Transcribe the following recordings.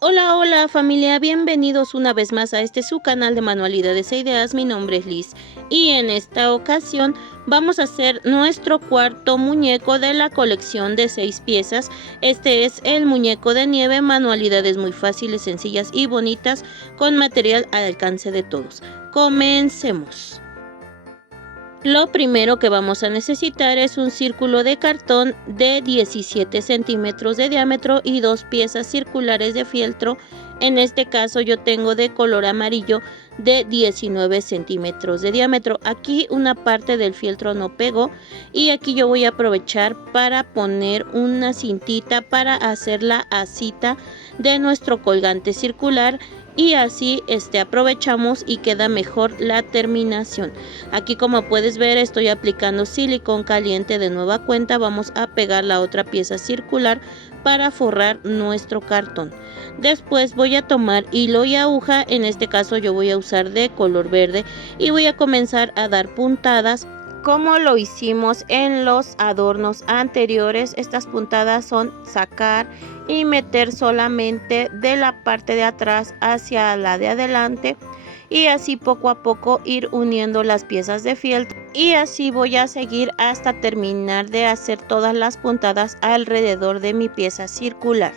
Hola, hola familia, bienvenidos una vez más a su canal de manualidades e ideas. Mi nombre es Liz y en esta ocasión vamos a hacer nuestro cuarto muñeco de la colección de 6 piezas. Este es el muñeco de nieve, manualidades muy fáciles, sencillas y bonitas con material al alcance de todos. Comencemos. Lo primero que vamos a necesitar es un círculo de cartón de 17 centímetros de diámetro y 2 piezas circulares de fieltro. En este caso yo tengo de color amarillo de 19 centímetros de diámetro. Aquí una parte del fieltro no pegó y aquí yo voy a aprovechar para poner una cintita para hacer la asita de nuestro colgante circular y así aprovechamos y queda mejor la terminación. Aquí, como puedes ver, estoy aplicando silicón caliente de nueva cuenta. Vamos a pegar la otra pieza circular para forrar nuestro cartón. Después voy a tomar hilo y aguja. En este caso yo voy a usar de color verde y voy a comenzar a dar puntadas como lo hicimos en los adornos anteriores. Estas puntadas son sacar y meter solamente de la parte de atrás hacia la de adelante y así poco a poco ir uniendo las piezas de fieltro, y así voy a seguir hasta terminar de hacer todas las puntadas alrededor de mi pieza circular.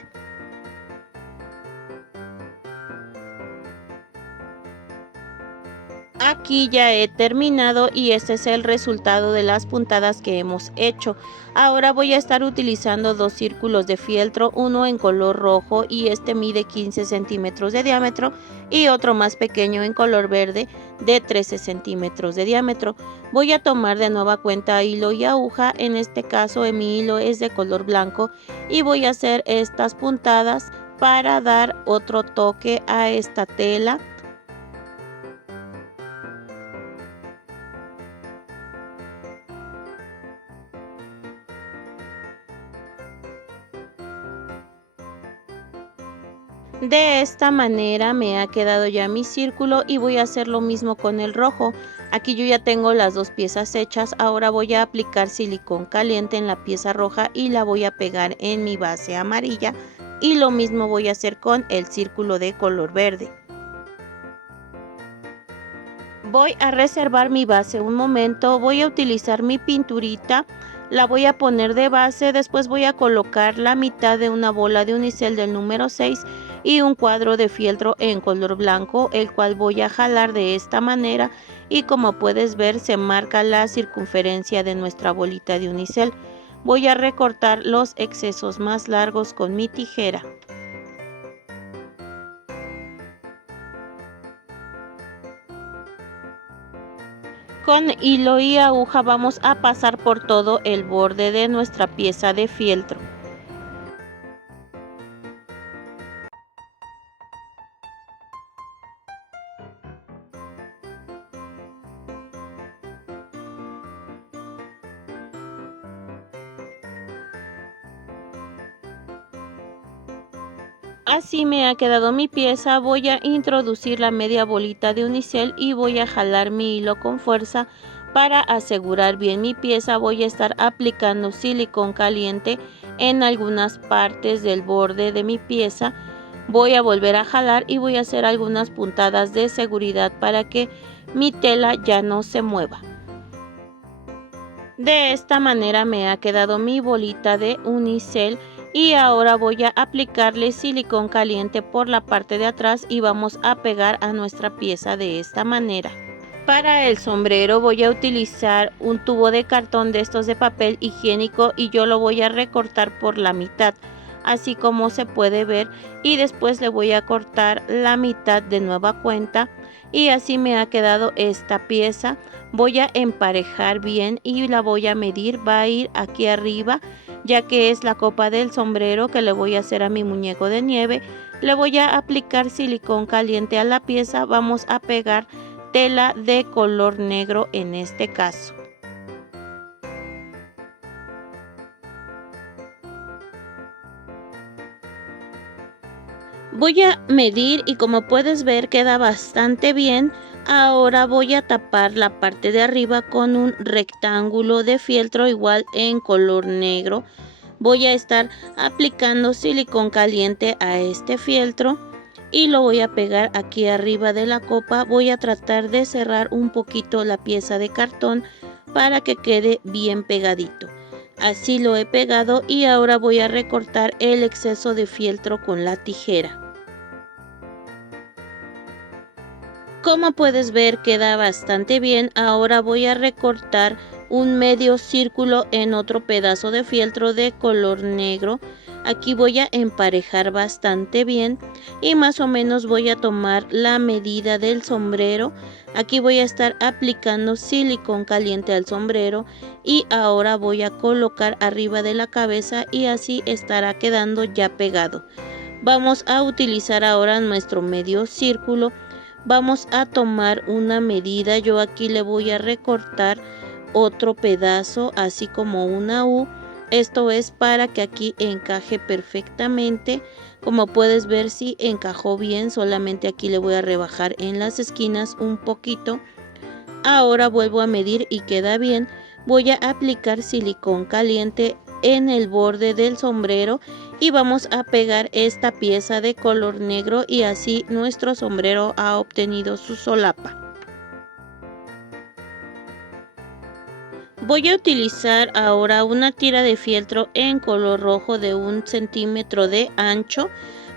Aquí ya he terminado y este es el resultado de las puntadas que hemos hecho. Ahora voy a estar utilizando dos círculos de fieltro, uno en color rojo y este mide 15 centímetros de diámetro y otro más pequeño en color verde de 13 centímetros de diámetro. Voy a tomar de nueva cuenta hilo y aguja. En este caso mi hilo es de color blanco y voy a hacer estas puntadas para dar otro toque a esta tela. De esta manera me ha quedado ya mi círculo y voy a hacer lo mismo con el rojo. Aquí yo ya tengo las dos piezas hechas. Ahora voy a aplicar silicón caliente en la pieza roja y la voy a pegar en mi base amarilla, y lo mismo voy a hacer con el círculo de color verde. Voy a reservar mi base un momento. Voy a utilizar mi pinturita, la voy a poner de base. Después voy a colocar la mitad de una bola de unicel del número 6 y un cuadro de fieltro en color blanco, el cual voy a jalar de esta manera, y como puedes ver se marca la circunferencia de nuestra bolita de unicel. Voy a recortar los excesos más largos con mi tijera. Con hilo y aguja vamos a pasar por todo el borde de nuestra pieza de fieltro. Así me ha quedado mi pieza. Voy a introducir la media bolita de unicel y voy a jalar mi hilo con fuerza para asegurar bien mi pieza. Voy a estar aplicando silicón caliente en algunas partes del borde de mi pieza. Voy a volver a jalar y voy a hacer algunas puntadas de seguridad para que mi tela ya no se mueva. De esta manera me ha quedado mi bolita de unicel, y ahora voy a aplicarle silicón caliente por la parte de atrás y vamos a pegar a nuestra pieza de esta manera. Para el sombrero voy a utilizar un tubo de cartón de estos de papel higiénico y yo lo voy a recortar por la mitad, así como se puede ver, y después le voy a cortar la mitad de nueva cuenta, y así me ha quedado esta pieza. Voy a emparejar bien y la voy a medir. Va a ir aquí arriba, ya que es la copa del sombrero que le voy a hacer a mi muñeco de nieve. Le voy a aplicar silicón caliente a la pieza. Vamos a pegar tela de color negro en este caso. Voy a medir y como puedes ver queda bastante bien. Ahora voy a tapar la parte de arriba con un rectángulo de fieltro igual en color negro. voy a estar aplicando silicón caliente a este fieltro y lo voy a pegar aquí arriba de la copa. Voy a tratar de cerrar un poquito la pieza de cartón para que quede bien pegadito. Así lo he pegado y ahora voy a recortar el exceso de fieltro con la tijera. Como puedes ver, queda bastante bien. Ahora voy a recortar un medio círculo en otro pedazo de fieltro de color negro. Aquí voy a emparejar bastante bien y más o menos voy a tomar la medida del sombrero. Aquí voy a estar aplicando silicón caliente al sombrero y ahora voy a colocar arriba de la cabeza y así estará quedando ya pegado. Vamos a utilizar ahora nuestro medio círculo. Vamos a tomar una medida. Yo aquí le voy a recortar otro pedazo, así como una U. Esto es para que aquí encaje perfectamente. Como puedes ver, sí encajó bien, solamente aquí le voy a rebajar en las esquinas un poquito. Ahora vuelvo a medir y queda bien. Voy a aplicar silicón caliente en el borde del sombrero y vamos a pegar esta pieza de color negro y así nuestro sombrero ha obtenido su solapa. Voy a utilizar ahora una tira de fieltro en color rojo de 1 centímetro de ancho.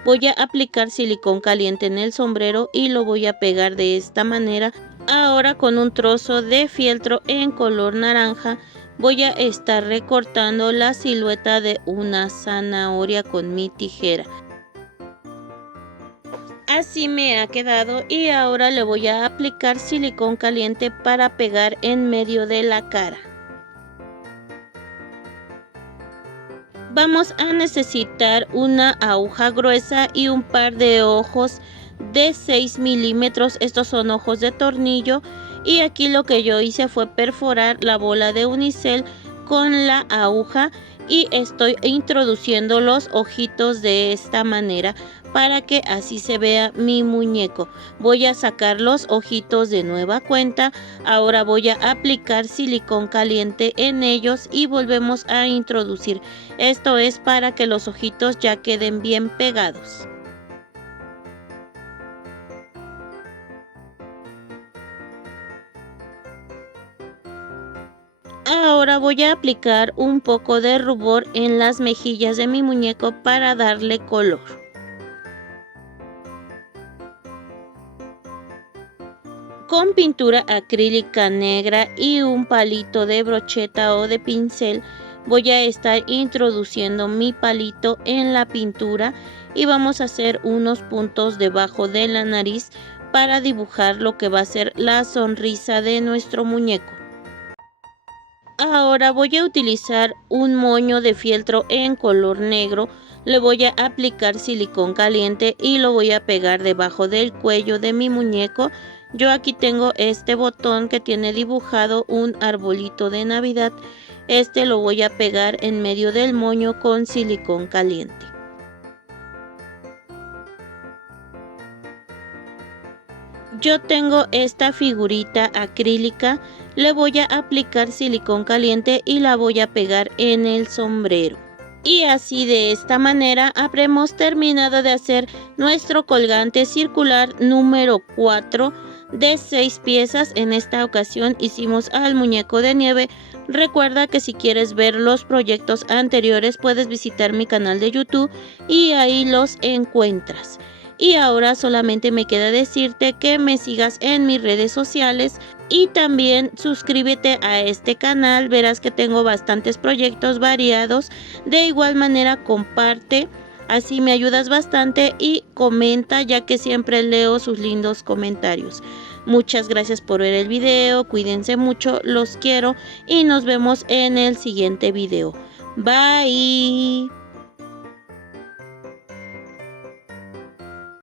Voy a aplicar silicón caliente en el sombrero y lo voy a pegar de esta manera. Ahora con un trozo de fieltro en color naranja voy a estar recortando la silueta de una zanahoria con mi tijera. Así me ha quedado y ahora le voy a aplicar silicón caliente para pegar en medio de la cara. Vamos a necesitar una aguja gruesa y un par de ojos de 6 milímetros. Estos son ojos de tornillo y aquí lo que yo hice fue perforar la bola de unicel con la aguja y estoy introduciendo los ojitos de esta manera para que así se vea mi muñeco. Voy a sacar los ojitos de nueva cuenta. Ahora voy a aplicar silicón caliente en ellos y volvemos a introducir. Esto es para que los ojitos ya queden bien pegados. Ahora voy a aplicar un poco de rubor en las mejillas de mi muñeco para darle color. Con pintura acrílica negra y un palito de brocheta o de pincel voy a estar introduciendo mi palito en la pintura y vamos a hacer unos puntos debajo de la nariz para dibujar lo que va a ser la sonrisa de nuestro muñeco. Ahora voy a utilizar un moño de fieltro en color negro. Le voy a aplicar silicón caliente y lo voy a pegar debajo del cuello de mi muñeco. Yo aquí tengo este botón que tiene dibujado un arbolito de Navidad. Este lo voy a pegar en medio del moño con silicón caliente. Yo tengo esta figurita acrílica, le voy a aplicar silicón caliente y la voy a pegar en el sombrero. Y así de esta manera habremos terminado de hacer nuestro colgante circular número 4 de 6 piezas. En esta ocasión hicimos al muñeco de nieve. Recuerda que si quieres ver los proyectos anteriores puedes visitar mi canal de YouTube y ahí los encuentras. Y ahora solamente me queda decirte que me sigas en mis redes sociales y también suscríbete a este canal. Verás que tengo bastantes proyectos variados. De igual manera comparte, así me ayudas bastante, y comenta, ya que siempre leo sus lindos comentarios. Muchas gracias por ver el video, cuídense mucho, los quiero y nos vemos en el siguiente video. Bye.